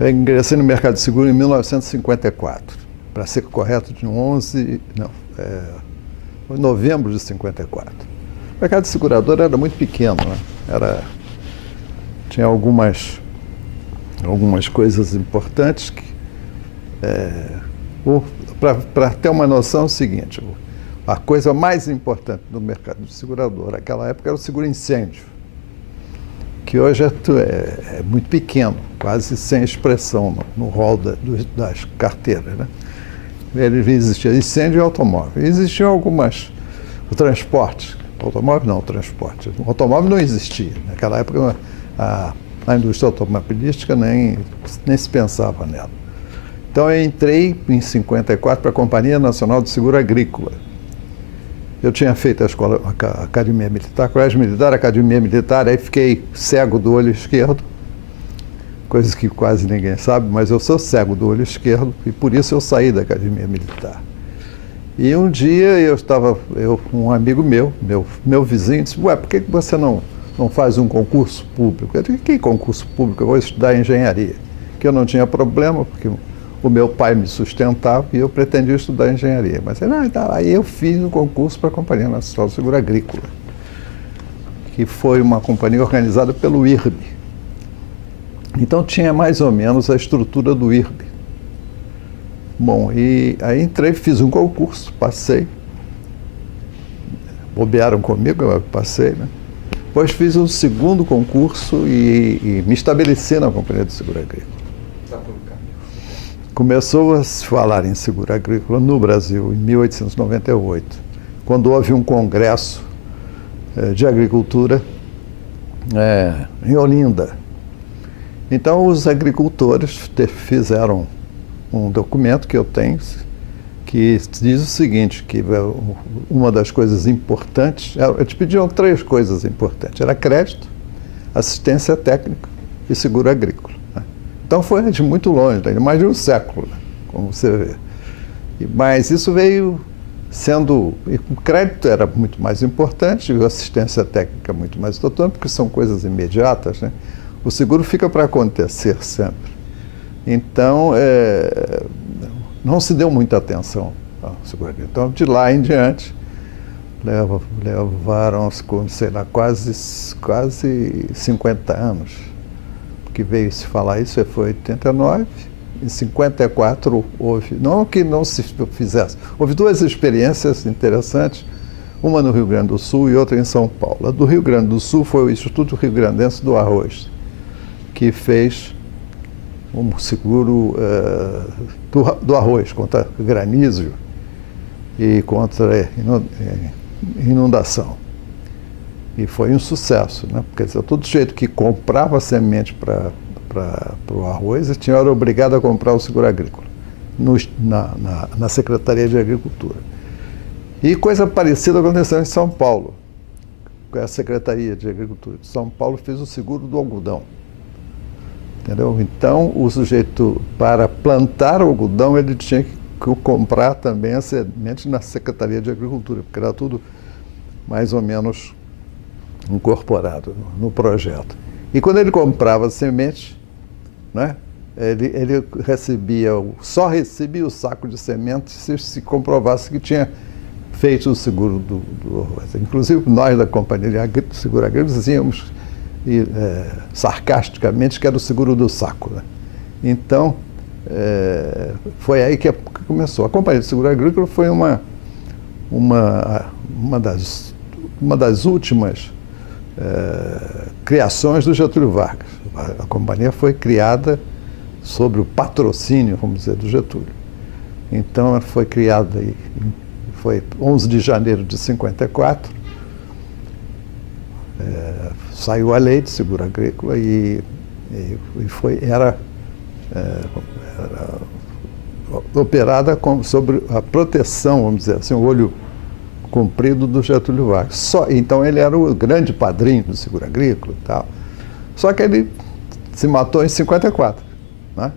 Eu ingressei no mercado de seguro em 1954, para ser correto, de novembro de 54. O mercado de seguradora era muito pequeno, né? Tinha algumas coisas importantes que, para ter uma noção, é o seguinte: a coisa mais importante do mercado de seguradora naquela época era o seguro incêndio, que hoje é muito pequeno, quase sem expressão no rol das carteiras, né? Ele existia incêndio e automóvel. Existiam o transporte. Automóvel não, transporte. O automóvel não existia. Naquela época a indústria automobilística nem se pensava nela. Então eu entrei em 54 para a Companhia Nacional de Seguro Agrícola. Eu tinha feito a Academia Militar, Colégio Militar, Academia Militar, aí fiquei cego do olho esquerdo, coisas que quase ninguém sabe, mas eu sou cego do olho esquerdo e por isso eu saí da Academia Militar. E um dia um amigo meu vizinho, disse: ué, por que você não faz um concurso público? Eu disse: que concurso público? Eu vou estudar engenharia. Que eu não tinha problema, porque o meu pai me sustentava e eu pretendia estudar engenharia. Mas aí eu fiz um concurso para a Companhia Nacional de Seguro Agrícola, que foi uma companhia organizada pelo IRB. Então tinha mais ou menos a estrutura do IRB. Bom, e aí entrei, fiz um concurso, passei. Bobearam comigo, eu passei, né? Depois fiz um segundo concurso e me estabeleci na Companhia de Seguro Agrícola. Começou a se falar em seguro agrícola no Brasil em 1898, quando houve um congresso de agricultura em Olinda. Então os agricultores fizeram um documento que eu tenho, que diz o seguinte, que uma das coisas importantes, eles pediam 3 coisas importantes: era crédito, assistência técnica e seguro agrícola. Então foi de muito longe, mais de um século, né? Como você vê. Mas isso veio sendo... O crédito era muito mais importante, e a assistência técnica muito mais importante, porque são coisas imediatas, né? O seguro fica para acontecer sempre. Então, não se deu muita atenção ao seguro. Então, de lá em diante, levaram, sei lá, quase 50 anos que veio se falar isso. Foi 89, em 54 houve, não que não se fizesse, houve 2 experiências interessantes, uma no Rio Grande do Sul e outra em São Paulo. A do Rio Grande do Sul foi o Instituto Rio Grandense do Arroz, que fez um seguro do arroz contra granizo e contra inundação. E foi um sucesso, né? Porque todo jeito que comprava semente para o arroz, era obrigado a comprar o seguro agrícola na Secretaria de Agricultura. E coisa parecida aconteceu em São Paulo. A Secretaria de Agricultura de São Paulo fez o seguro do algodão. Entendeu? Então, o sujeito, para plantar o algodão, ele tinha que comprar também a semente na Secretaria de Agricultura, porque era tudo mais ou menos incorporado no projeto. E quando ele comprava a semente, né, ele só recebia o saco de semente se comprovasse que tinha feito o seguro do arroz. Inclusive, nós da Companhia de Seguro Agrícola dizíamos sarcasticamente que era o seguro do saco, né? Então, foi aí que começou. A Companhia de Seguro Agrícola foi uma das últimas criações do Getúlio Vargas. A companhia foi criada sob o patrocínio, vamos dizer, do Getúlio. Então, ela foi criada, foi 11 de janeiro de 54, saiu a lei de seguro agrícola era operada sobre a proteção, vamos dizer assim, o olho comprido do Getúlio Vargas. Então ele era o grande padrinho do seguro agrícola e tal. Só que ele se matou em 54, né?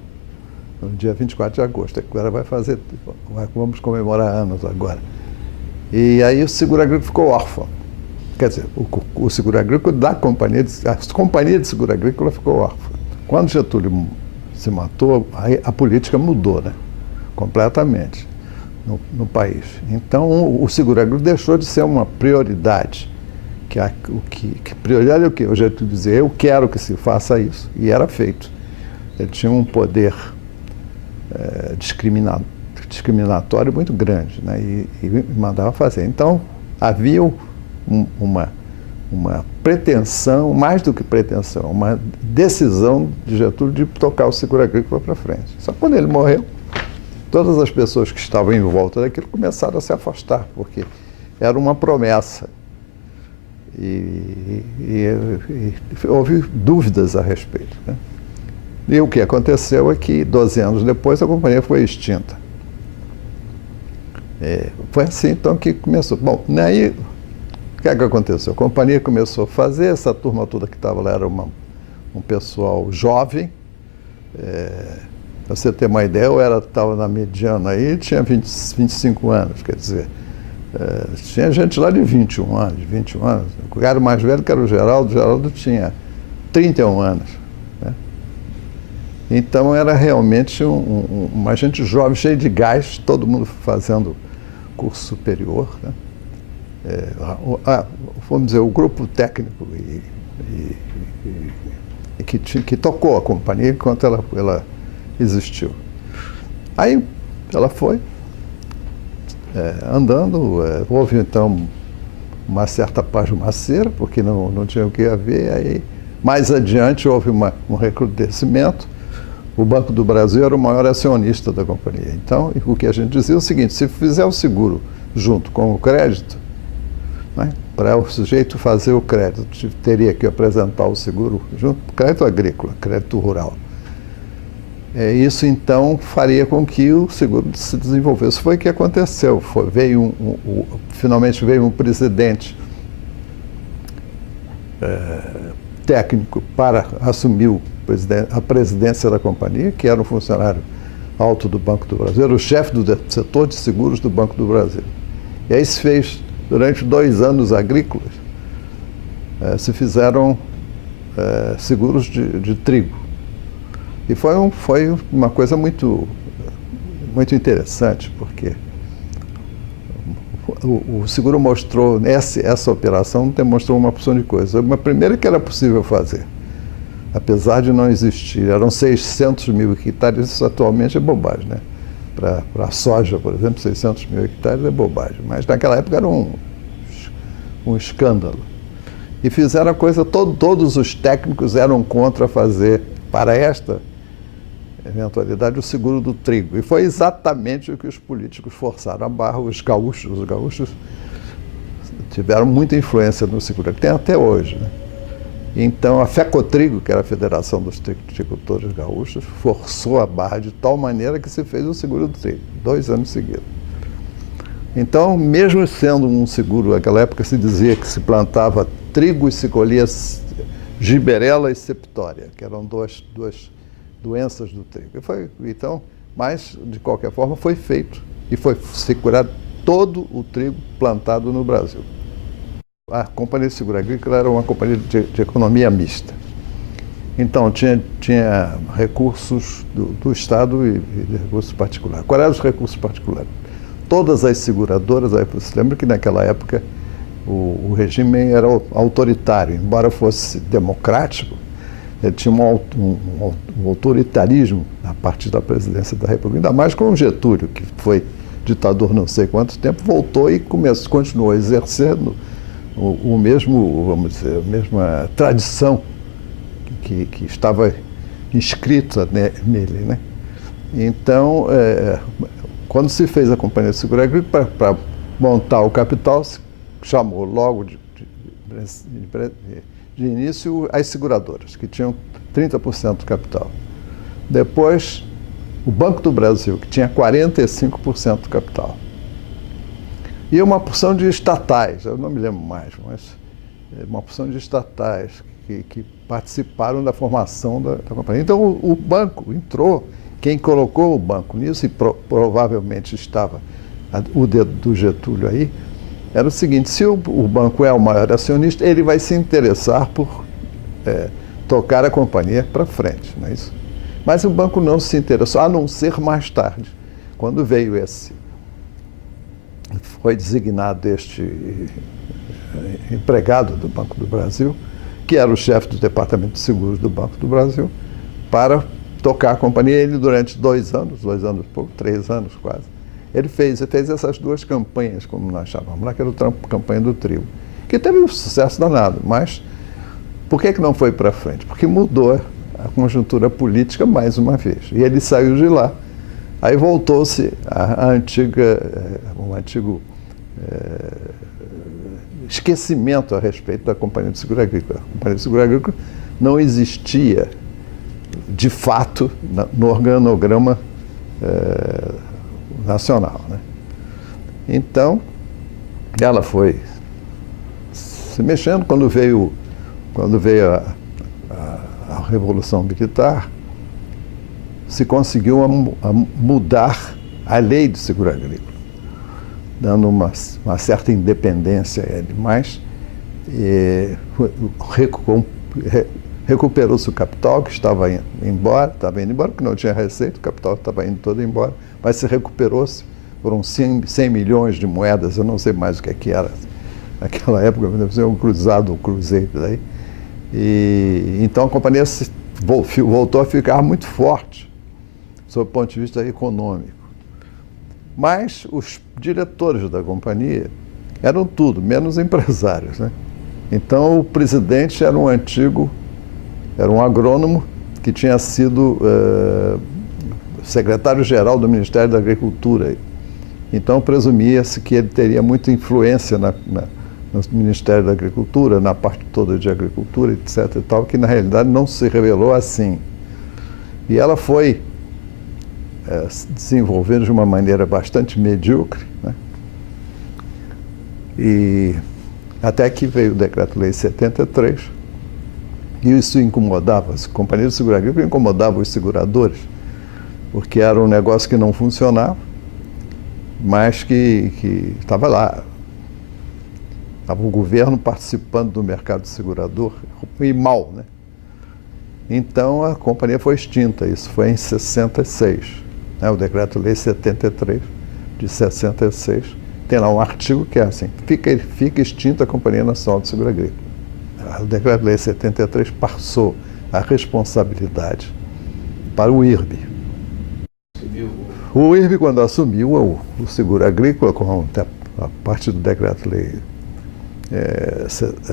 No dia 24 de agosto. Agora vamos comemorar anos agora. E aí o seguro agrícola ficou órfão. Quer dizer, o seguro agrícola a companhia de seguro agrícola ficou órfão. Quando Getúlio se matou, aí a política mudou, né? Completamente no país. Então, o seguro agrícola deixou de ser uma prioridade. Prioridade é o quê? Eu já te dizer, eu quero que se faça isso. E era feito. Ele tinha um poder discriminatório muito grande, né? E mandava fazer. Então, havia uma pretensão, mais do que pretensão, uma decisão de Getúlio de tocar o seguro agrícola para frente. Só que quando ele morreu, todas as pessoas que estavam em volta daquilo começaram a se afastar, porque era uma promessa. E houve dúvidas a respeito, né? E o que aconteceu é que, 12 anos depois, a companhia foi extinta. Foi assim, então, que começou. Bom, aí, o que é que aconteceu? A companhia começou a fazer, essa turma toda que estava lá era um pessoal jovem. Para você ter uma ideia, eu estava na mediana aí, tinha 25 anos, quer dizer, tinha gente lá de 21 anos. O cara mais velho, que era o Geraldo tinha 31 anos. Né? Então era realmente uma gente jovem, cheia de gás, todo mundo fazendo curso superior. Né? Vamos dizer, o grupo técnico que tocou a companhia enquanto ela existiu. Aí ela foi andando, houve então uma certa pasmaceira, porque não tinha o que haver. Aí, mais adiante houve um recrudescimento. O Banco do Brasil era o maior acionista da companhia. Então, o que a gente dizia é o seguinte: se fizer o seguro junto com o crédito, né, para o sujeito fazer o crédito, teria que apresentar o seguro junto, crédito agrícola, crédito rural. Isso, então, faria com que o seguro se desenvolvesse. Foi o que aconteceu. Finalmente veio um presidente técnico para assumir a presidência da companhia, que era um funcionário alto do Banco do Brasil, era o chefe do setor de seguros do Banco do Brasil. E aí se fez, durante 2 anos agrícolas, se fizeram seguros de trigo. E foi uma coisa muito, muito interessante, porque o seguro mostrou, essa operação demonstrou uma opção de coisas. Uma primeira que era possível fazer, apesar de não existir. Eram 600 mil hectares, isso atualmente é bobagem, né? Para a soja, por exemplo, 600 mil hectares é bobagem, mas naquela época era um escândalo. E fizeram a coisa, todos os técnicos eram contra fazer, para esta eventualidade, o seguro do trigo. E foi exatamente o que os políticos forçaram a barra. Os gaúchos tiveram muita influência no seguro, que tem até hoje, né? Então, a FECOTRIGO, que era a Federação dos Tricultores Gaúchos, forçou a barra de tal maneira que se fez o seguro do trigo, 2 anos seguidos. Então, mesmo sendo um seguro, naquela época se dizia que se plantava trigo e se colhia giberela e septória, que eram duas doenças do trigo. Mas, de qualquer forma, foi feito e foi segurado todo o trigo plantado no Brasil. A Companhia de Seguro Agrícola era uma companhia de economia mista. Então, tinha recursos do Estado e recursos particulares. Quais eram os recursos particulares? Todas as seguradoras, aí você lembra que naquela época o regime era autoritário, embora fosse democrático, ele tinha um autoritarismo a partir da presidência da República, ainda mais com o Getúlio, que foi ditador não sei quanto tempo, voltou e continuou exercendo o mesmo, vamos dizer, a mesma tradição que estava inscrita nele, né? Então, quando se fez a Companhia de Seguro Agrícola, para montar o capital, se chamou logo de início as seguradoras, que tinham 30% do capital. Depois, o Banco do Brasil, que tinha 45% do capital. E uma porção de estatais, eu não me lembro mais, mas uma porção de estatais que participaram da formação da companhia. Então, o banco entrou, quem colocou o banco nisso, e provavelmente estava o dedo do Getúlio aí, era o seguinte: se o banco é o maior acionista, ele vai se interessar por tocar a companhia para frente, não é isso? Mas o banco não se interessou, a não ser mais tarde, quando veio foi designado este empregado do Banco do Brasil, que era o chefe do Departamento de Seguros do Banco do Brasil, para tocar a companhia. Ele, durante 2 anos e pouco, 3 anos quase, ele fez essas 2 campanhas, como nós chamamos lá, que era a campanha do trigo, que teve um sucesso danado, mas por que não foi para frente? Porque mudou a conjuntura política mais uma vez. E ele saiu de lá. Aí voltou-se o antigo esquecimento a respeito da Companhia de Seguro Agrícola. A Companhia de Seguro Agrícola não existia, de fato, no organograma nacional, né? Então, ela foi se mexendo. Quando veio a Revolução Militar, se conseguiu mudar a lei do seguro agrícola, dando uma certa independência a ele, mas recuperou-se o capital, que estava indo embora, porque não tinha receita, o capital estava indo todo embora, mas se recuperou-se, foram 100 milhões de moedas, eu não sei mais o que era naquela época, deve ser um cruzeiro daí. E então a companhia voltou a ficar muito forte, sob o ponto de vista econômico. Mas os diretores da companhia eram tudo, menos empresários, né? Então o presidente era um agrônomo que tinha sido secretário-geral do Ministério da Agricultura. Então presumia-se que ele teria muita influência no Ministério da Agricultura, na parte toda de agricultura, etc. e tal, que na realidade não se revelou assim. E ela foi se desenvolvendo de uma maneira bastante medíocre, né? E até que veio o Decreto-Lei 73, e isso incomodava as companhias de seguro agrícola, incomodava os seguradores, porque era um negócio que não funcionava, mas que estava lá. Estava o governo participando do mercado segurador, e mal, né? Então a companhia foi extinta, isso foi em 66, né? O Decreto-Lei 73 de 66, tem lá um artigo que é assim: fica extinta a Companhia Nacional de Seguro Agrícola. O Decreto-Lei 73 passou a responsabilidade para o IRB. O IRB, quando assumiu o seguro agrícola, a partir do Decreto-Lei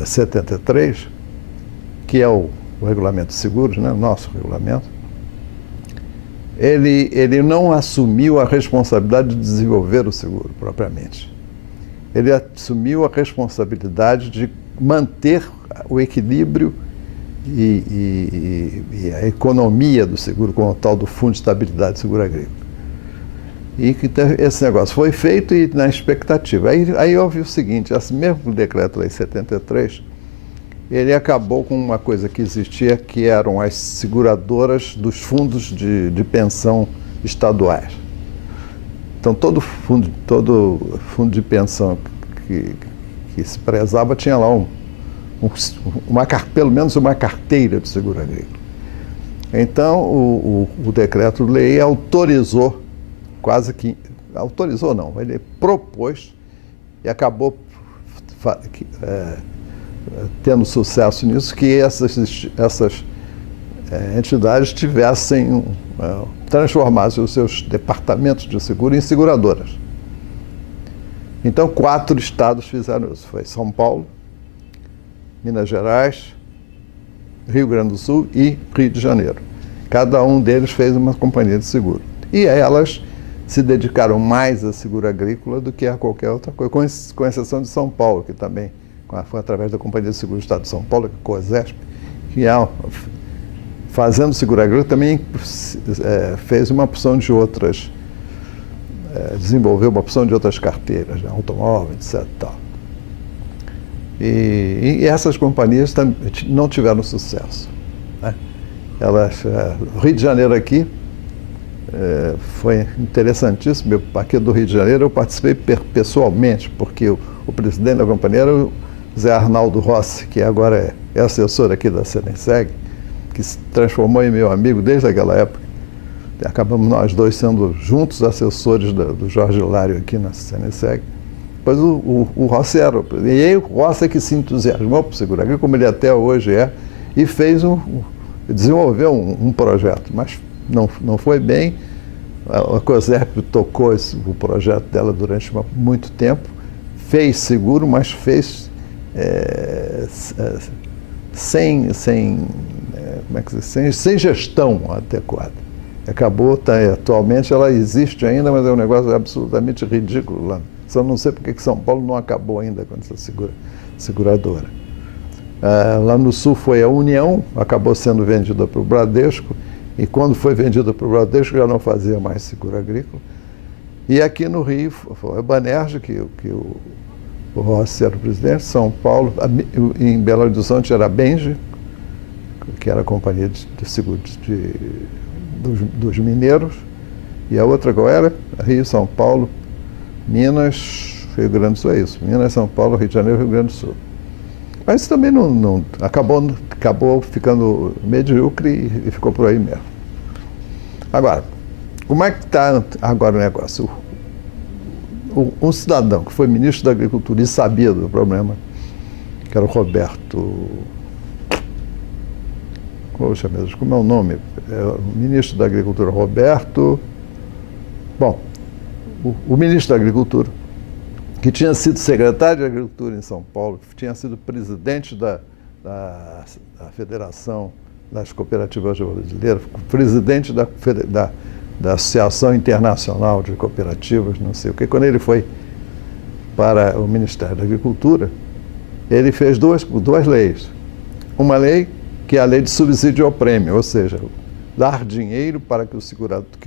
73, que é o regulamento de seguros, né, o nosso regulamento, ele não assumiu a responsabilidade de desenvolver o seguro propriamente. Ele assumiu a responsabilidade de manter o equilíbrio e a economia do seguro, com o tal do Fundo de Estabilidade do Seguro Agrícola. E que esse negócio foi feito e na expectativa. Aí houve o seguinte: esse mesmo Decreto-Lei 73, ele acabou com uma coisa que existia, que eram as seguradoras dos fundos de pensão estaduais. Então todo fundo de pensão que se prezava tinha lá pelo menos uma carteira de seguro agrícola. Então o Decreto-Lei autorizou, ele propôs e acabou tendo sucesso nisso, que essas entidades transformassem os seus departamentos de seguro em seguradoras. Então 4 estados fizeram isso: foi São Paulo, Minas Gerais, Rio Grande do Sul e Rio de Janeiro. Cada um deles fez uma companhia de seguro. E elas se dedicaram mais a seguro agrícola do que a qualquer outra coisa, com exceção de São Paulo, que também foi através da Companhia de Seguro do Estado de São Paulo, que é a COSESP, que fazendo seguro agrícola também fez uma opção de outras, desenvolveu uma opção de outras carteiras, né, automóvel, etc. Tal. E essas companhias não tiveram sucesso, né? O Rio de Janeiro aqui foi interessantíssimo. Aqui do Rio de Janeiro eu participei pessoalmente, porque o presidente da companhia era o Zé Arnaldo Rossi, que agora é assessor aqui da Senenseg, que se transformou em meu amigo desde aquela época. Acabamos nós dois sendo juntos assessores do Jorge Hilário aqui na CNSEG. Depois o Rossi era, e aí o Rossi é que se entusiasmou por Seguro Agrícola, como ele até hoje é, e desenvolveu um projeto, mas não foi bem. A COSERP tocou o projeto dela durante muito tempo, fez seguro, mas fez sem gestão adequada. Acabou, atualmente ela existe ainda, mas é um negócio absolutamente ridículo lá. Só não sei porque que São Paulo não acabou ainda com essa seguradora. Lá no Sul foi a União, acabou sendo vendida para o Bradesco, e quando foi vendida para o Bradesco já não fazia mais seguro agrícola. E aqui no Rio foi a Banerj, que o Rossi era o presidente, São Paulo, em Belo Horizonte era a Benji, que era a companhia de seguros dos mineiros, e a outra qual era? Rio, São Paulo, Minas, Rio Grande do Sul, é isso. Minas, São Paulo, Rio de Janeiro, Rio Grande do Sul. Mas isso também não acabou ficando medíocre e ficou por aí mesmo. Agora, como é que está agora o negócio? Um cidadão que foi ministro da Agricultura e sabia do problema, que era o Roberto... Poxa mesmo, como é o nome? O ministro da Agricultura, Roberto... Bom, o ministro da Agricultura, que tinha sido secretário de Agricultura em São Paulo, que tinha sido presidente da Federação das Cooperativas Brasileiras, presidente da Associação Internacional de Cooperativas, não sei o quê. Quando ele foi para o Ministério da Agricultura, ele fez duas leis. Uma lei que é a lei de subsídio ao prêmio, ou seja, dar dinheiro para que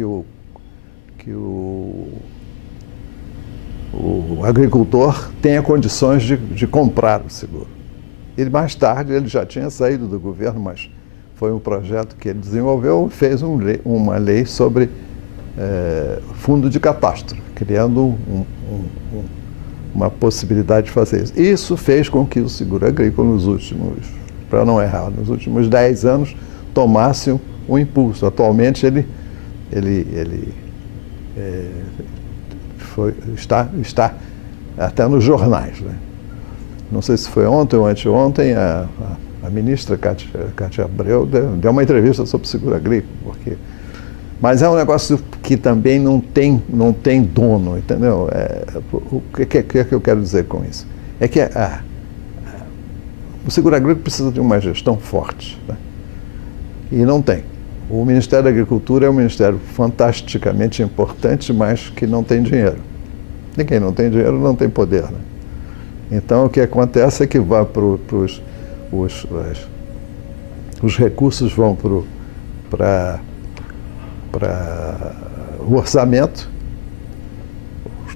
o agricultor tenha condições de comprar o seguro. Mais tarde, ele já tinha saído do governo, mas foi um projeto que ele desenvolveu, fez uma lei sobre fundo de catástrofe, criando uma possibilidade de fazer isso. Isso fez com que o seguro agrícola, para não errar, nos últimos 10 anos, tomasse um impulso. Atualmente, ele está até nos jornais, né? Não sei se foi ontem ou anteontem, a ministra Cátia Abreu deu uma entrevista sobre seguro agrícola, mas é um negócio que também não tem dono, entendeu? O que eu quero dizer com isso? É que o seguro agrícola precisa de uma gestão forte, né? E não tem. O Ministério da Agricultura é um ministério fantasticamente importante, mas que não tem dinheiro. E quem não tem dinheiro não tem poder, né? Então, o que acontece é que os recursos vão para o orçamento,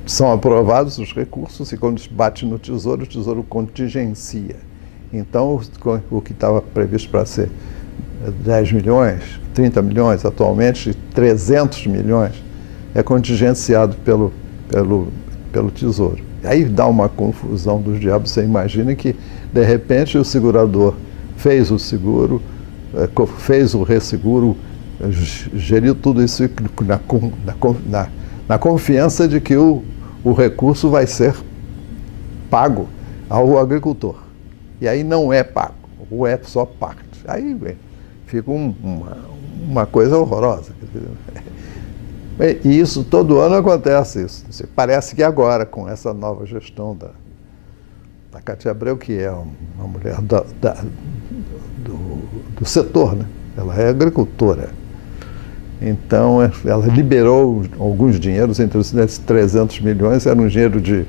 são aprovados os recursos e quando bate no Tesouro, o Tesouro contingencia. Então, o que estava previsto para ser 10 milhões, 30 milhões, atualmente 300 milhões, é contingenciado pelo Tesouro. Aí dá uma confusão dos diabos. Você imagina que, de repente, o segurador fez o seguro, fez o resseguro, geriu tudo isso na confiança de que o recurso vai ser pago ao agricultor. E aí não é pago, ou é só parte. Aí fica uma coisa horrorosa. E isso todo ano acontece. Isso. Parece que agora, com essa nova gestão da Cátia Abreu, que é uma mulher do setor, né? Ela é agricultora. Então, ela liberou alguns dinheiros, entre os 300 milhões, era um dinheiro de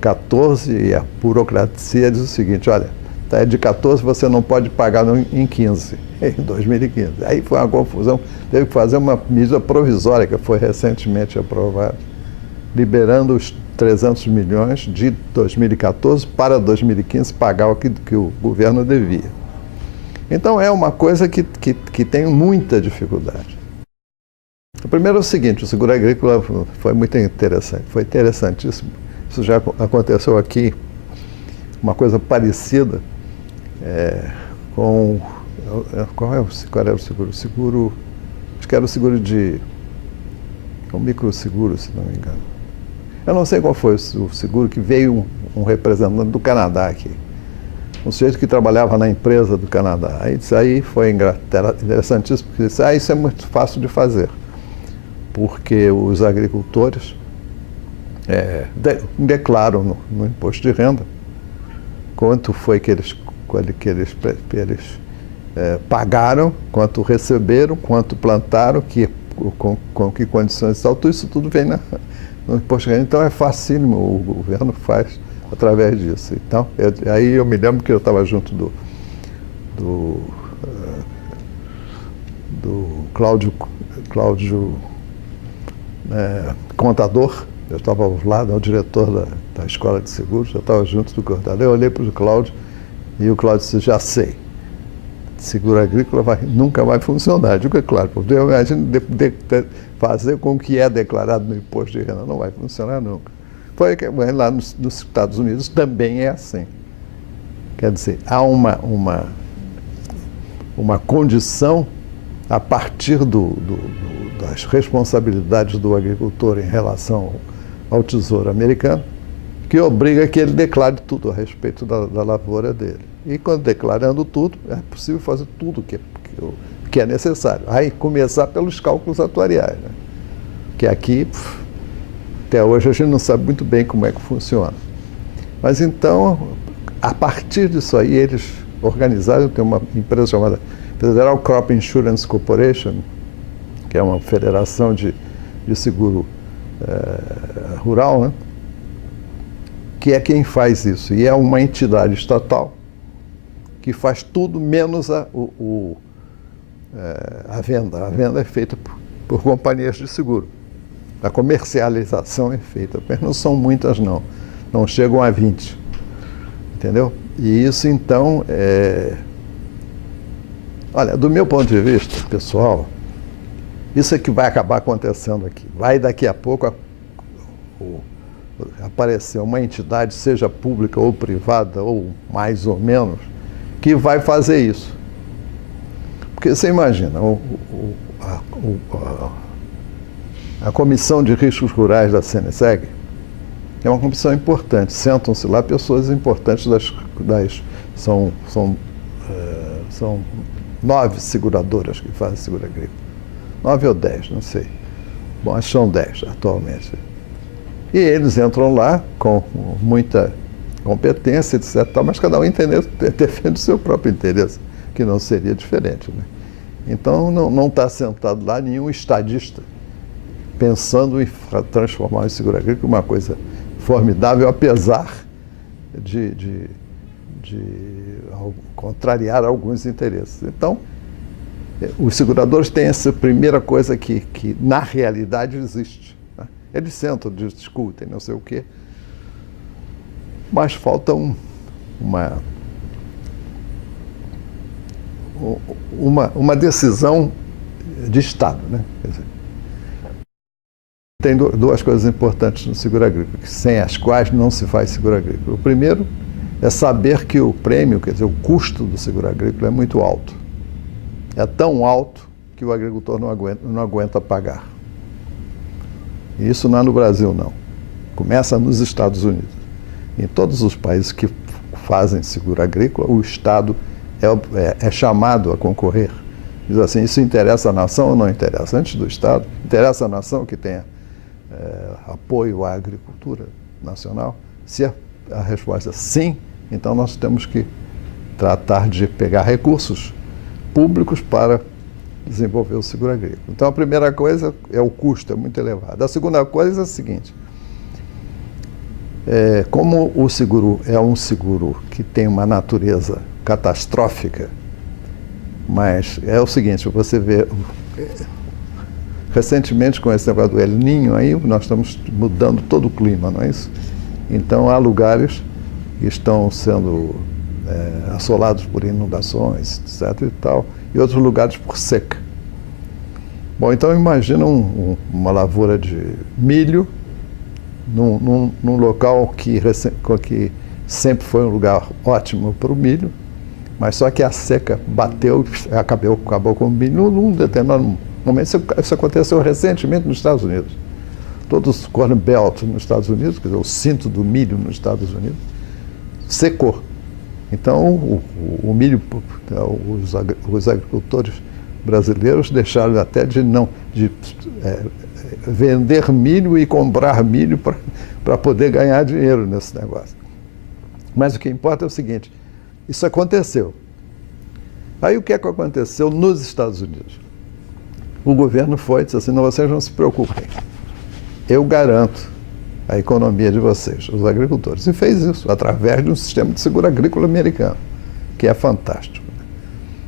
14, e a burocracia diz o seguinte: olha, é de 14, você não pode pagar em 15, em 2015. Aí foi uma confusão, teve que fazer uma medida provisória, que foi recentemente aprovada, liberando os 300 milhões de 2014 para 2015 pagar o que o governo devia. Então é uma coisa que tem muita dificuldade. O primeiro é o seguinte: o seguro agrícola foi muito interessante, foi interessantíssimo. Isso já aconteceu aqui, uma coisa parecida, com Qual era o seguro? Acho que era o seguro um microseguro, se não me engano. Eu não sei qual foi o seguro que veio um representante do Canadá aqui. Um sujeito que trabalhava na empresa do Canadá. Aí isso aí foi interessantíssimo, porque disse, isso é muito fácil de fazer, porque os agricultores declaram no imposto de renda quanto foi que eles pagaram, quanto receberam, quanto plantaram, com que condições e tal, isso tudo vem no imposto de renda. Então é facílimo, o governo faz através disso. Então, aí eu me lembro que eu estava junto do Cláudio contador, eu estava ao lado, o diretor da Escola de Seguros, eu estava junto do contador, eu olhei para o Cláudio e o Cláudio disse, já sei, seguro agrícola nunca vai funcionar. Eu digo, é claro, porque eu imagino fazer com o que é declarado no imposto de renda, não vai funcionar nunca. Foi que lá nos Estados Unidos também é assim. Quer dizer, há uma condição a partir das responsabilidades do agricultor em relação ao Tesouro americano, que obriga que ele declare tudo a respeito da lavoura dele. E quando declarando tudo, é possível fazer tudo que é necessário. Aí começar pelos cálculos atuariais, né? Que aqui, até hoje, a gente não sabe muito bem como é que funciona. Mas então, a partir disso aí, eles organizaram, tem uma empresa chamada Federal Crop Insurance Corporation, que é uma federação de seguro rural, né? Que é quem faz isso. E é uma entidade estatal que faz tudo menos a venda. A venda é feita por companhias de seguro. A comercialização é feita, mas não são muitas não chegam a 20, entendeu? E isso então, olha, do meu ponto de vista pessoal, isso é que vai acabar acontecendo aqui. Vai daqui a pouco aparecer uma entidade, seja pública ou privada, ou mais ou menos, que vai fazer isso. Porque você imagina, a Comissão de Riscos Rurais da CNSEG é uma comissão importante. Sentam-se lá pessoas importantes são 9 seguradoras que fazem seguro agrícola. 9 ou 10, não sei. Bom, acho que são 10 atualmente. E eles entram lá com muita competência, etc. Mas cada um defende o seu próprio interesse, que não seria diferente, né? Então não está sentado lá nenhum estadista pensando em transformar o seguro agrícola em uma coisa formidável, apesar de contrariar alguns interesses. Então, os seguradores têm essa primeira coisa que na realidade existe, né? Eles sentam, discutem, não sei o quê, mas falta uma decisão de Estado, né? Quer dizer, tem duas coisas importantes no seguro agrícola, sem as quais não se faz seguro agrícola. O primeiro é saber que o prêmio, quer dizer, o custo do seguro agrícola é muito alto. É tão alto que o agricultor não aguenta pagar. E isso não é no Brasil, não. Começa nos Estados Unidos. Em todos os países que fazem seguro agrícola, o Estado é chamado a concorrer. Diz assim, isso interessa à nação ou não interessa? Antes do Estado, interessa à nação que tenha apoio à agricultura nacional? Se a resposta é sim, então nós temos que tratar de pegar recursos públicos para desenvolver o seguro agrícola. Então a primeira coisa é o custo, é muito elevado. A segunda coisa é a seguinte, como o seguro é um seguro que tem uma natureza catastrófica, mas é o seguinte, você vê, recentemente com esse negócio do El Niño aí, nós estamos mudando todo o clima, não é isso? Então há lugares que estão sendo assolados por inundações, etc. e tal, e outros lugares por seca. Bom, então imagina uma lavoura de milho num local que sempre foi um lugar ótimo para o milho, Mas só que a seca bateu, acabou com o milho num determinado momento. Isso aconteceu recentemente nos Estados Unidos. Todos os corn belt nos Estados Unidos, quer dizer, o cinto do milho nos Estados Unidos, secou. Então, o milho, os agricultores brasileiros deixaram até de vender milho e comprar milho para poder ganhar dinheiro nesse negócio. Mas o que importa é o seguinte, isso aconteceu. Aí o que é que aconteceu nos Estados Unidos? O governo foi e disse assim, não, vocês não se preocupem, eu garanto a economia de vocês, os agricultores. E fez isso através de um sistema de seguro agrícola americano, que é fantástico.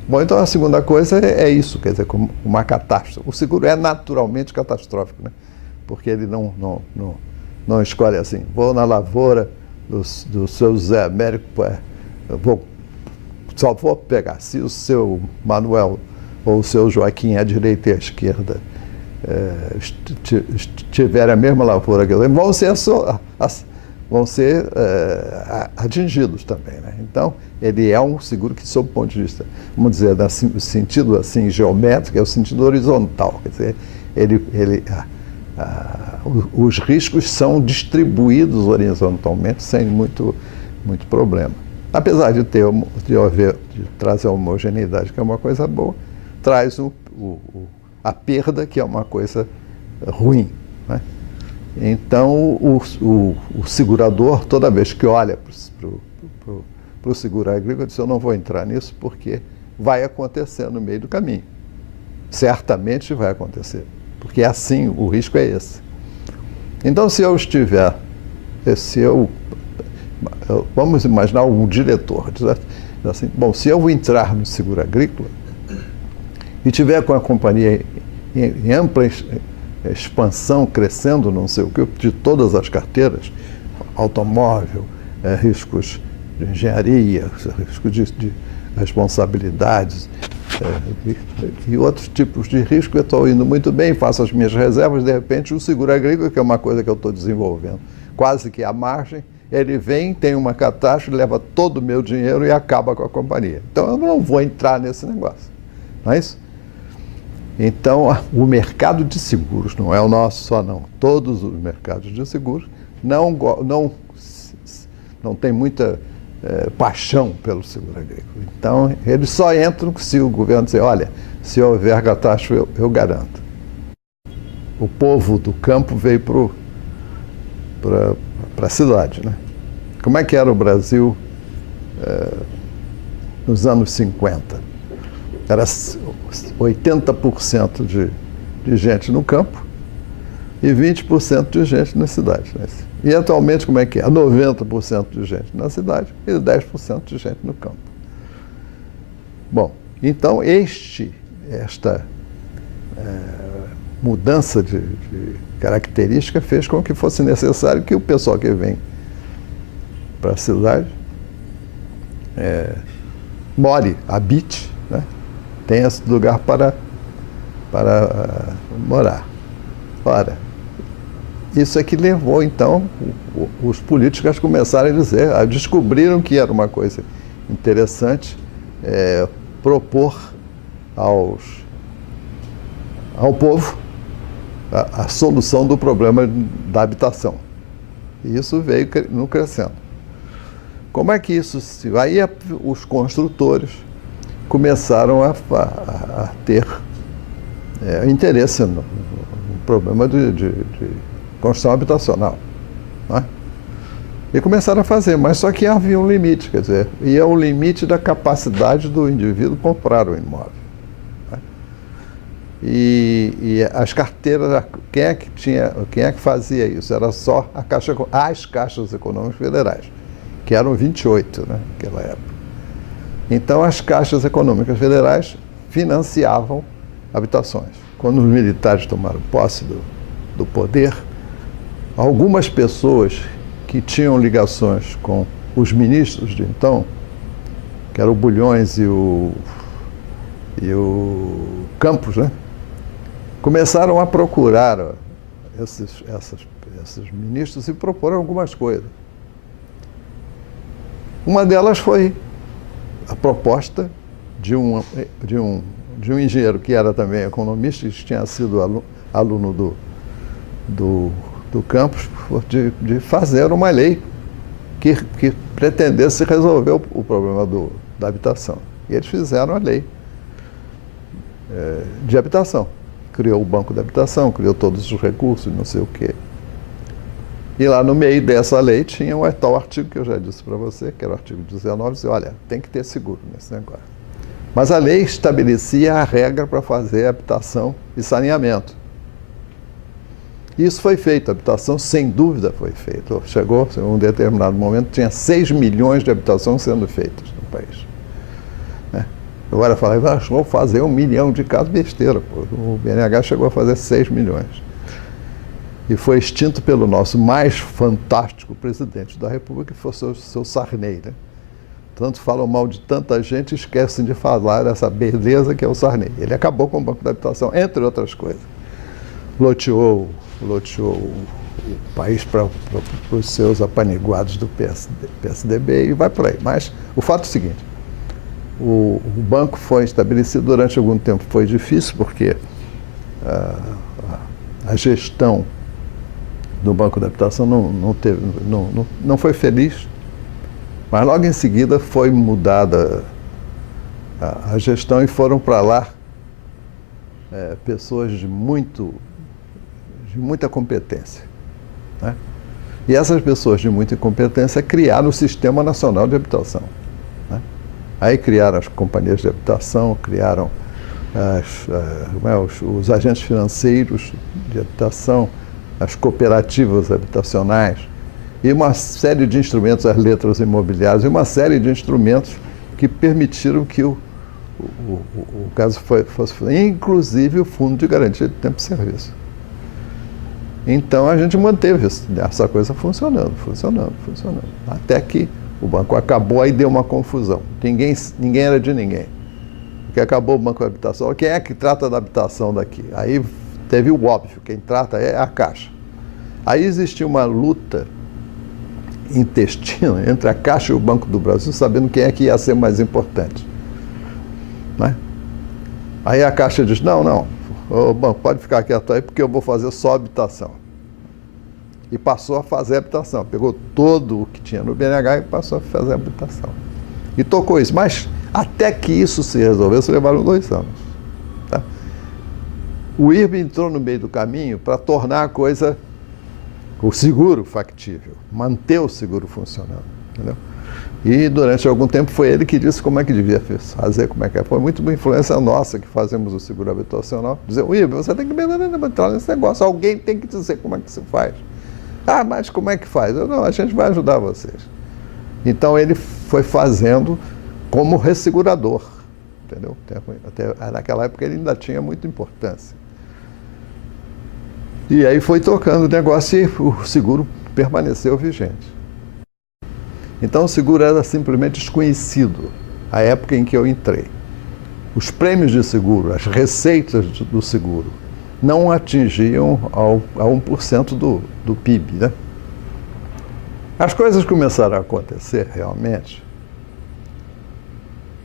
Bom, então a segunda coisa é isso, quer dizer, como uma catástrofe. O seguro é naturalmente catastrófico, né? Porque ele não escolhe assim, vou na lavoura do seu Zé Américo, só vou pegar, se o seu Manuel ou o seu Joaquim à direita e à esquerda tiverem a mesma lavoura que eu, vão ser atingidos também, né? Então, ele é um seguro que, sob o ponto de vista, vamos dizer, no sentido assim, geométrico, é o sentido horizontal, quer dizer, os riscos são distribuídos horizontalmente sem muito problema. Apesar de trazer a homogeneidade, que é uma coisa boa, traz a perda, que é uma coisa ruim, né? Então, o segurador, toda vez que olha para o seguro agrícola, diz, eu não vou entrar nisso porque vai acontecer no meio do caminho. Certamente vai acontecer, porque assim, o risco é esse. Então, vamos imaginar um diretor, diz assim, bom, se eu entrar no seguro agrícola e tiver com a companhia em ampla expansão, crescendo, não sei o que, de todas as carteiras, automóvel, riscos de engenharia, riscos de responsabilidades e outros tipos de risco, eu estou indo muito bem, faço as minhas reservas, de repente o seguro agrícola, que é uma coisa que eu estou desenvolvendo, quase que à margem, ele vem, tem uma catástrofe, leva todo o meu dinheiro e acaba com a companhia. Então eu não vou entrar nesse negócio, não é isso? Então, o mercado de seguros, não é o nosso só não, todos os mercados de seguros não tem muita paixão pelo seguro agrícola. Então, eles só entram se o governo dizer, olha, se houver catástrofe, eu garanto. O povo do campo veio para a cidade, né? Como é que era o Brasil nos anos 50? Era 80% de gente no campo e 20% de gente na cidade. Né? E atualmente, como é que é? 90% de gente na cidade e 10% de gente no campo. Bom, então esta mudança de característica fez com que fosse necessário que o pessoal que vem para a cidade habite, né? Tem esse lugar para morar. Ora, isso é que levou, então, os políticos a começarem a dizer, descobriram que era uma coisa interessante propor ao povo a solução do problema da habitação. E isso veio no crescendo. Como é que isso se... Aí os construtores começaram a ter interesse no problema de construção habitacional, não é? E começaram a fazer, mas só que havia um limite, quer dizer, e é o limite da capacidade do indivíduo comprar o imóvel, não é? E as carteiras, quem é que fazia isso? Era só as caixas econômicas federais, que eram 28, né, naquela época. Então, as caixas econômicas federais financiavam habitações. Quando os militares tomaram posse do poder, algumas pessoas que tinham ligações com os ministros de então, que eram o Bulhões e o Campos, né, começaram a procurar esses ministros e propor algumas coisas. Uma delas foi a proposta de um engenheiro que era também economista, que tinha sido aluno do campus, de fazer uma lei que pretendesse resolver o problema da habitação. E eles fizeram a lei de habitação. Criou o Banco da Habitação, criou todos os recursos, não sei o quê. E lá no meio dessa lei tinha o tal artigo que eu já disse para você, que era o artigo 19, dizia, olha, tem que ter seguro nesse negócio. Mas a lei estabelecia a regra para fazer habitação e saneamento. Isso foi feito, a habitação sem dúvida foi feita. Chegou, em um determinado momento, tinha 6 milhões de habitações sendo feitas no país. Agora falei, vou fazer 1 milhão de casas, besteira. Pô. O BNH chegou a fazer 6 milhões. E foi extinto pelo nosso mais fantástico presidente da República, que foi o seu Sarney. Né? Tanto falam mal de tanta gente, esquecem de falar dessa beleza que é o Sarney. Ele acabou com o Banco da Habitação, entre outras coisas. Loteou o país para os seus apaniguados do PSDB e vai por aí. Mas o fato é o seguinte, o banco foi estabelecido durante algum tempo, foi difícil porque a gestão do Banco da Habitação não foi feliz, mas logo em seguida foi mudada a gestão e foram para lá pessoas de muita competência. Né? E essas pessoas de muita competência criaram o Sistema Nacional de Habitação. Né? Aí criaram as companhias de habitação, criaram os agentes financeiros de habitação, as cooperativas habitacionais e uma série de instrumentos, as letras imobiliárias, e uma série de instrumentos que permitiram que o caso fosse, inclusive o Fundo de Garantia de Tempo de Serviço. Então a gente manteve essa coisa funcionando. Até que o banco acabou, aí deu uma confusão. Ninguém era de ninguém. Porque acabou o Banco da Habitação. Quem é que trata da habitação daqui? Aí teve o óbvio, quem trata é a Caixa. Aí existia uma luta intestina entre a Caixa e o Banco do Brasil, sabendo quem é que ia ser mais importante. Né? Aí a Caixa diz, não, o banco pode ficar quieto aí porque eu vou fazer só habitação. E passou a fazer habitação. Pegou todo o que tinha no BNH e passou a fazer habitação. E tocou isso. Mas até que isso se resolvesse, levaram 2 anos. Tá? O IRB entrou no meio do caminho para tornar a coisa, o seguro factível, manter o seguro funcionando. Entendeu? E durante algum tempo foi ele que disse como é que devia fazer, como é que é. Foi muito uma influência nossa que fazemos o seguro habitacional. Dizer, IRB, você tem que entrar nesse negócio, alguém tem que dizer como é que se faz. Ah, mas como é que faz? Não, a gente vai ajudar vocês. Então ele foi fazendo como ressegurador, entendeu? Até naquela época ele ainda tinha muita importância. E aí foi tocando o negócio e o seguro permaneceu vigente. Então o seguro era simplesmente desconhecido, a época em que eu entrei. Os prêmios de seguro, as receitas do seguro, não atingiam a 1% do PIB. Né? As coisas começaram a acontecer realmente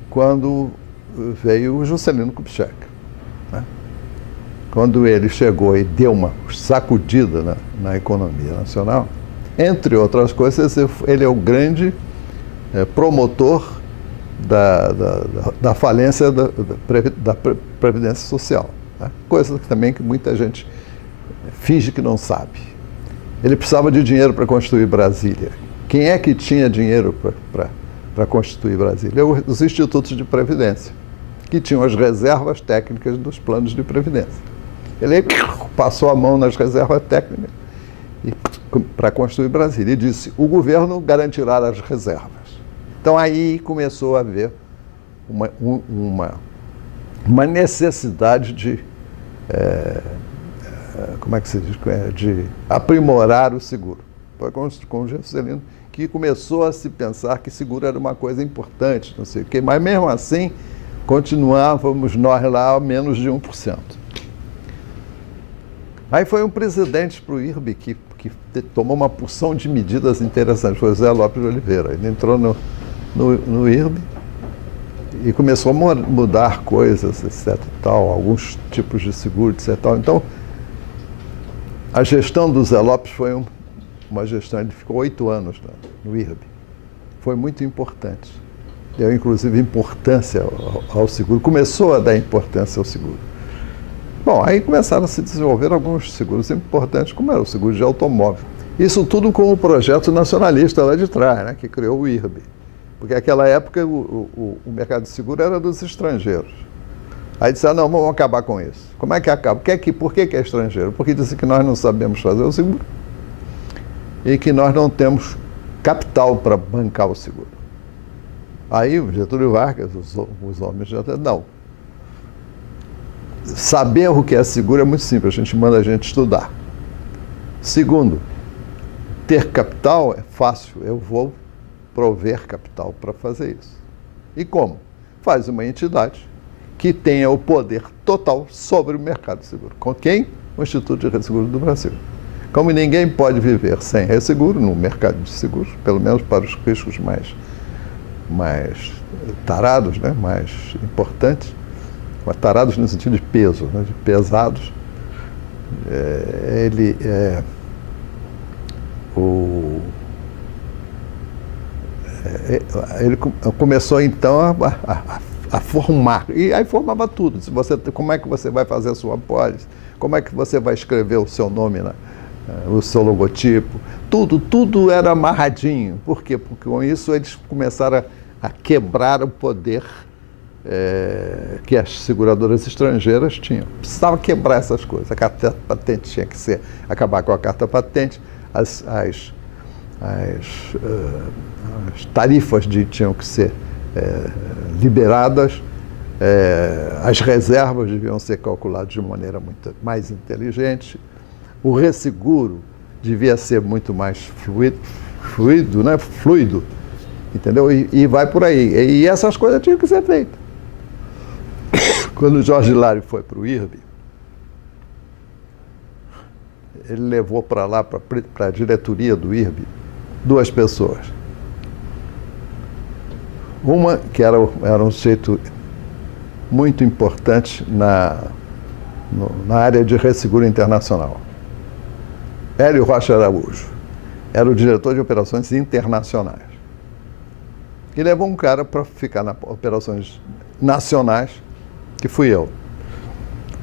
quando veio o Juscelino Kubitschek. Né? Quando ele chegou e deu uma sacudida na economia nacional, entre outras coisas, ele é o grande promotor da falência da Previdência Social. Né? Coisa também que muita gente finge que não sabe. Ele precisava de dinheiro para construir Brasília. Quem é que tinha dinheiro para construir Brasília? Os institutos de previdência, que tinham as reservas técnicas dos planos de previdência. Ele passou a mão nas reservas técnicas para construir Brasília e disse, o governo garantirá as reservas. Então aí começou a haver uma necessidade de, como é que se diz, de aprimorar o seguro. Foi com o Juscelino que começou a se pensar que seguro era uma coisa importante, não sei o quê, mas mesmo assim continuávamos nós lá a menos de 1%. Aí foi um presidente para o IRB que tomou uma porção de medidas interessantes, foi o Zé Lopes de Oliveira. Ele entrou no IRB E começou a mudar coisas, etc. Tal, alguns tipos de seguro, etc. Tal. Então, a gestão do Zé Lopes foi uma gestão, ele ficou 8 anos no IRB. Foi muito importante. Deu, inclusive, importância ao seguro. Começou a dar importância ao seguro. Bom, aí começaram a se desenvolver alguns seguros importantes, como era o seguro de automóvel. Isso tudo com o projeto nacionalista lá de trás, né, que criou o IRB. Porque naquela época o mercado de seguro era dos estrangeiros. Aí disseram, não, vamos acabar com isso. Como é que acaba? Por que é estrangeiro? Porque dizem que nós não sabemos fazer o seguro e que nós não temos capital para bancar o seguro. Aí o Getúlio Vargas, os homens já disseram, não. Saber o que é seguro é muito simples, a gente manda a gente estudar. Segundo, ter capital é fácil, eu vou prover capital para fazer isso. E como? Faz uma entidade que tenha o poder total sobre o mercado de seguro. Com quem? O Instituto de Resseguro do Brasil. Como ninguém pode viver sem resseguro no mercado de seguros, pelo menos para os riscos mais tarados, né? Mais importantes, tarados no sentido de peso, né? De pesados, ele começou então a formar, e aí formava tudo. Como é que você vai fazer a sua apólice, como é que você vai escrever o seu nome, o seu logotipo, tudo era amarradinho. Por quê? Porque com isso eles começaram a quebrar o poder que as seguradoras estrangeiras tinham. Precisava quebrar essas coisas. A carta patente tinha que acabar com a carta patente, as tarifas tinham que ser liberadas, as reservas deviam ser calculadas de maneira muito mais inteligente, o resseguro devia ser muito mais fluido, né? Fluido, entendeu? E vai por aí. E essas coisas tinham que ser feitas. Quando o Jorge Hilário foi para o IRB, ele levou para lá, para a diretoria do IRB, 2 pessoas. Uma que era um sujeito muito importante na área de resseguro internacional. Hélio Rocha Araújo era o diretor de operações internacionais. E levou um cara para ficar nas operações nacionais, que fui eu.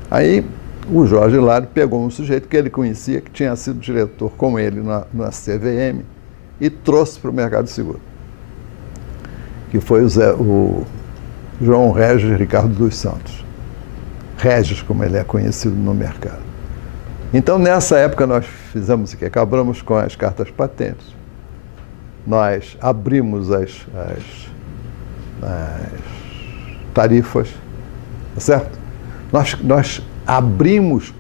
Aí o Jorge Hilário pegou um sujeito que ele conhecia, que tinha sido diretor com ele na CVM, e trouxe para o mercado de seguro, que foi o João Regis Ricardo dos Santos. Regis, como ele é conhecido no mercado. Então, nessa época, nós fizemos o quê? Acabamos com as cartas patentes. Nós abrimos as tarifas, certo? Nós abrimos,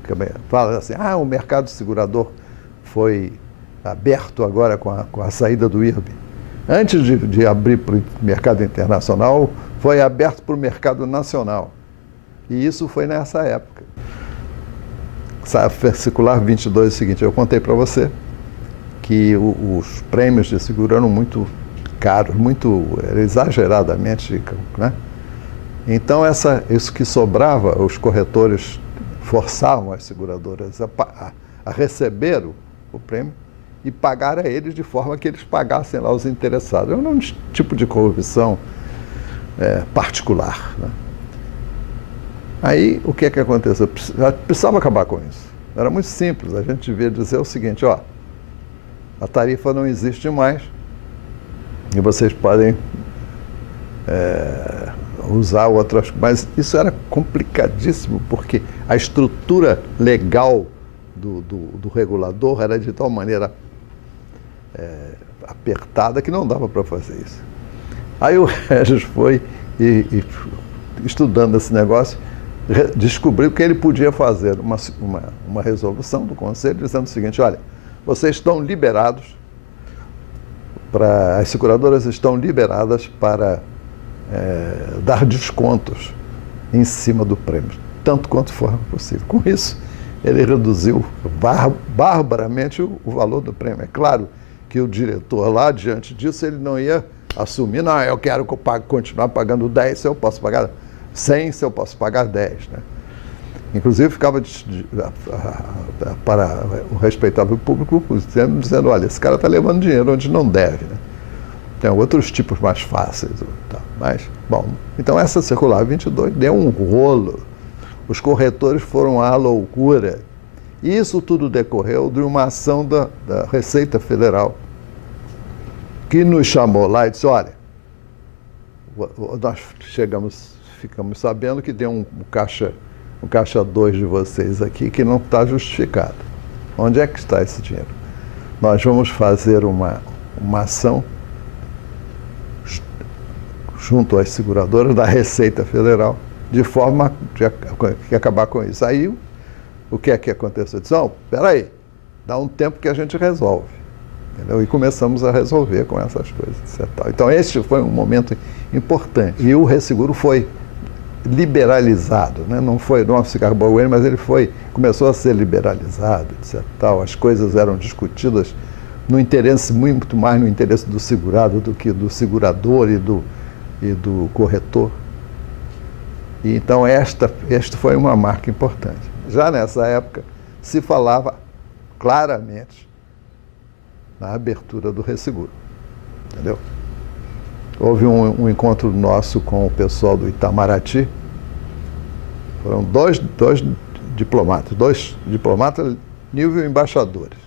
fala assim, o mercado segurador foi aberto agora com a saída do IRB. Antes de abrir para o mercado internacional, foi aberto para o mercado nacional. E isso foi nessa época. Circular 22 é o seguinte, eu contei para você que os prêmios de seguro eram muito caros, exageradamente, né? Então, isso que sobrava, os corretores forçavam as seguradoras a receber o prêmio e pagar a eles de forma que eles pagassem lá os interessados. Era um tipo de corrupção particular, né? Aí, o que aconteceu? Precisava acabar com isso. Era muito simples, a gente devia dizer o seguinte, a tarifa não existe mais e vocês podem usar outras, mas isso era complicadíssimo, porque a estrutura legal do regulador era de tal maneira apertada que não dava para fazer isso. Aí o Regis foi e estudando esse negócio, descobriu que ele podia fazer uma resolução do Conselho dizendo o seguinte, olha, vocês estão liberados, as seguradoras estão liberadas para dar descontos em cima do prêmio, tanto quanto for possível. Com isso, ele reduziu barbaramente o valor do prêmio. É claro que o diretor lá, diante disso, ele não ia assumir, não, eu quero continuar pagando 10 se eu posso pagar 100, se eu posso pagar 10, né? Inclusive ficava para o respeitável público dizendo, olha, esse cara está levando dinheiro onde não deve, né? Tem outros tipos mais fáceis. Tá? Mas, bom, então essa circular 22 deu um rolo. Os corretores foram à loucura. E isso tudo decorreu de uma ação da Receita Federal, que nos chamou lá e disse, olha, nós ficamos sabendo que deu um caixa 2 de vocês aqui que não está justificado. Onde é que está esse dinheiro? Nós vamos fazer uma ação junto às seguradoras da Receita Federal, de forma de acabar com isso. Aí, o que é que aconteceu? Eu disse, não, peraí, dá um tempo que a gente resolve. Entendeu? E começamos a resolver com essas coisas. Etc. Então, este foi um momento importante. E o resseguro foi liberalizado, né? Não acabou, mas ele começou a ser liberalizado, etc. As coisas eram discutidas no interesse, muito mais no interesse do segurado do que do segurador e do corretor. E então esta foi uma marca importante. Já nessa época se falava claramente na abertura do resseguro, entendeu? Houve um encontro nosso com o pessoal do Itamaraty. Foram dois diplomatas nível embaixadores.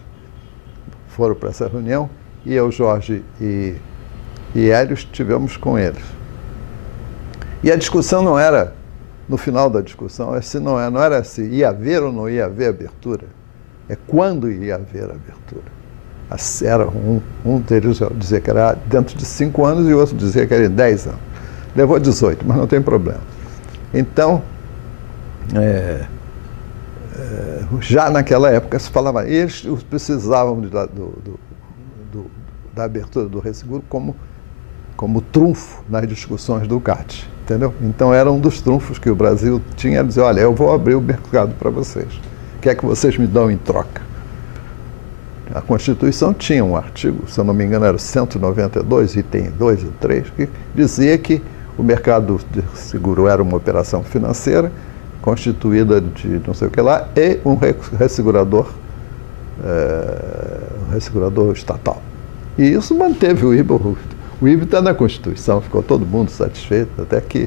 Foram para essa reunião e eu, Jorge e Hélio estivemos com eles. E a discussão não era, no final da discussão, não era se ia haver ou não ia haver abertura, é quando ia haver abertura. Era um deles dizia que era dentro de 5 anos e o outro dizia que era em 10 anos. Levou 18, mas não tem problema. Então, já naquela época se falava, eles precisavam da abertura do resseguro como trunfo nas discussões do CAT, entendeu? Então era um dos trunfos que o Brasil tinha, a dizer, olha, eu vou abrir o mercado para vocês. O que é que vocês me dão em troca? A Constituição tinha um artigo, se eu não me engano era o 192, item 2 e 3, que dizia que o mercado de seguro era uma operação financeira constituída de não sei o que lá e um ressegurador estatal. E isso manteve o IBA. O IBA está na Constituição, ficou todo mundo satisfeito, até que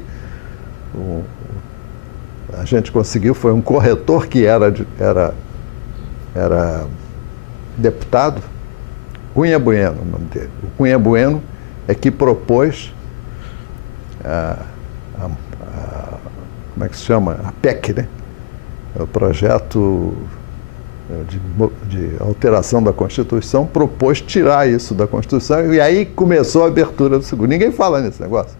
a gente conseguiu, foi um corretor que era deputado, Cunha Bueno, o nome dele. O Cunha Bueno é que propôs como é que se chama? A PEC, né? O projeto de alteração da Constituição, propôs tirar isso da Constituição e aí começou a abertura do seguro. Ninguém fala nesse negócio.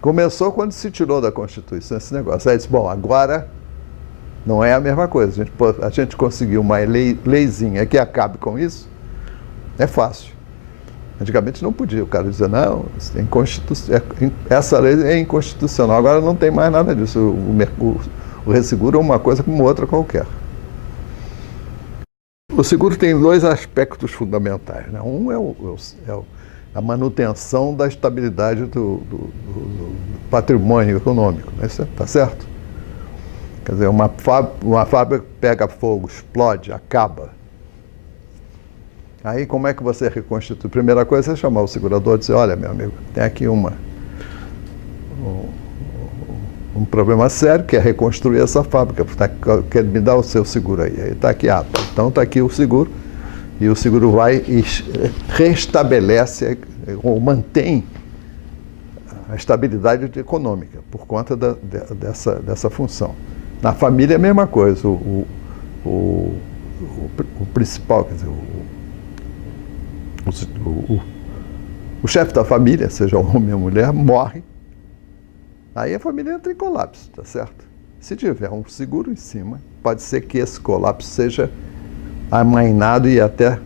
Começou quando se tirou da Constituição esse negócio. Aí disse, bom, agora não é a mesma coisa. A gente conseguiu uma leizinha que acabe com isso, é fácil. Antigamente não podia, o cara dizia, não, essa lei é inconstitucional, agora não tem mais nada disso, o resseguro é uma coisa como outra qualquer. O seguro tem 2 aspectos fundamentais, né? Um é a manutenção da estabilidade do patrimônio econômico, né? Tá certo? Quer dizer, uma fábrica pega fogo, explode, acaba. Aí como é que você reconstitui? Primeira coisa é chamar o segurador e dizer, olha, meu amigo, tem aqui um problema sério, que é reconstruir essa fábrica. Quer me dar o seu seguro aí? Aí está aqui, então está aqui o seguro, e o seguro vai e restabelece ou mantém a estabilidade econômica por conta dessa função. Na família é a mesma coisa. O principal, quer dizer, o chefe da família, seja homem ou mulher, morre. Aí a família entra em colapso, tá certo? Se tiver um seguro em cima, pode ser que esse colapso seja amainado e até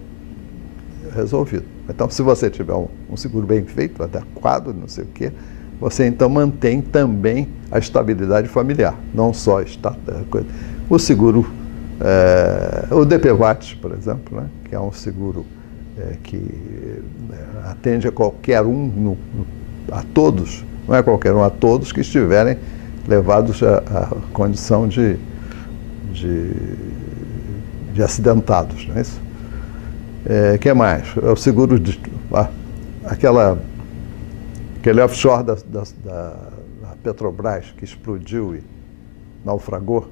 resolvido. Então, se você tiver um seguro bem feito, adequado, não sei o quê, você então mantém também a estabilidade familiar, não só o seguro, o DPVAT, por exemplo, né, que é um seguro que atende a qualquer um, a todos, não é qualquer um, a todos que estiverem levados à condição de acidentados, não é isso? Que mais? É o seguro de aquele offshore da Petrobras que explodiu e naufragou.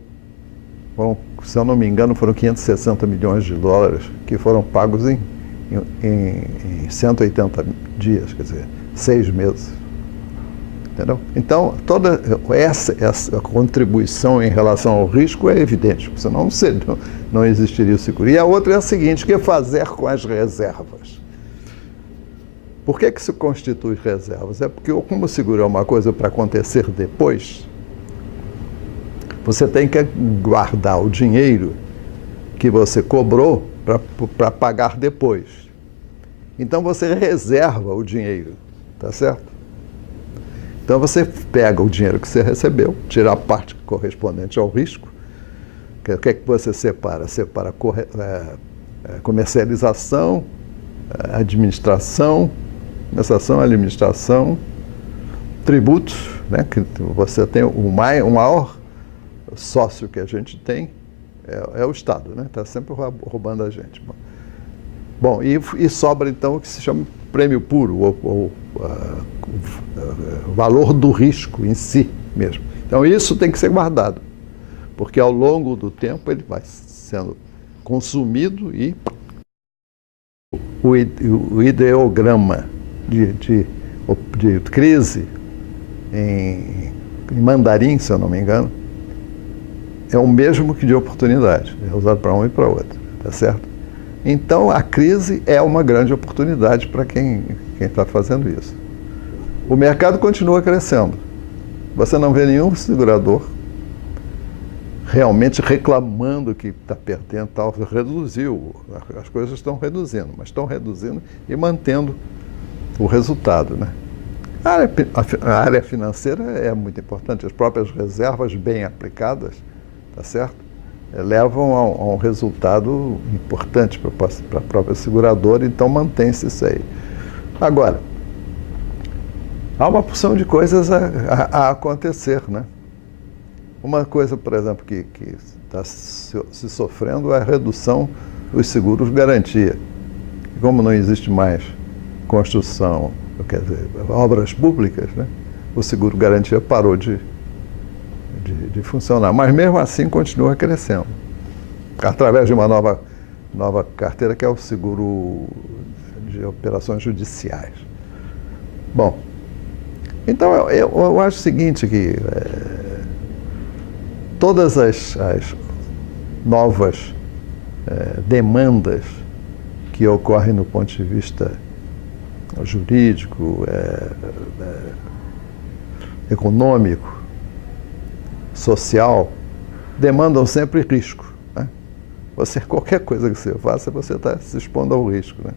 Se eu não me engano, foram 560 milhões de dólares que foram pagos em 180 dias, quer dizer, 6 meses. Entendeu? Então, toda essa contribuição em relação ao risco é evidente, senão não existiria o seguro. E a outra é a seguinte: o que fazer com as reservas? Por que se constitui reservas? É porque, como o seguro é uma coisa para acontecer depois, você tem que guardar o dinheiro que você cobrou para pagar depois. Então, você reserva o dinheiro, tá certo? Então, você pega o dinheiro que você recebeu, tira a parte correspondente ao risco. O que é que você separa? Separa comercialização, administração, tributos, né? Que você tem o maior sócio que a gente tem é o Estado, né? Está sempre roubando a gente. Bom, e sobra então o que se chama prêmio puro, ou o valor do risco em si mesmo. Então isso tem que ser guardado, porque ao longo do tempo ele vai sendo consumido e o ideograma de crise em mandarim, se eu não me engano, é o mesmo que de oportunidade, é usado para um e para outro, tá certo? Então, a crise é uma grande oportunidade para quem está fazendo isso. O mercado continua crescendo. Você não vê nenhum segurador realmente reclamando que está perdendo, tal. Reduziu, as coisas estão reduzindo, mas estão reduzindo e mantendo o resultado, né? A área financeira é muito importante, as próprias reservas bem aplicadas, tá certo? Levam a um resultado importante para a própria seguradora, então mantém-se isso aí. Agora, há uma porção de coisas a acontecer, né? Uma coisa, por exemplo, que está se sofrendo é a redução dos seguros garantia. Como não existe mais construção, quer dizer, obras públicas, né? O seguro garantia parou de funcionar, mas mesmo assim continua crescendo, através de uma nova carteira, que é o seguro de operações judiciais. Bom, então eu acho o seguinte, que todas as novas demandas que ocorrem no ponto de vista jurídico, econômico, social, demandam sempre risco, né? Qualquer coisa que você faça, você está se expondo ao risco, né?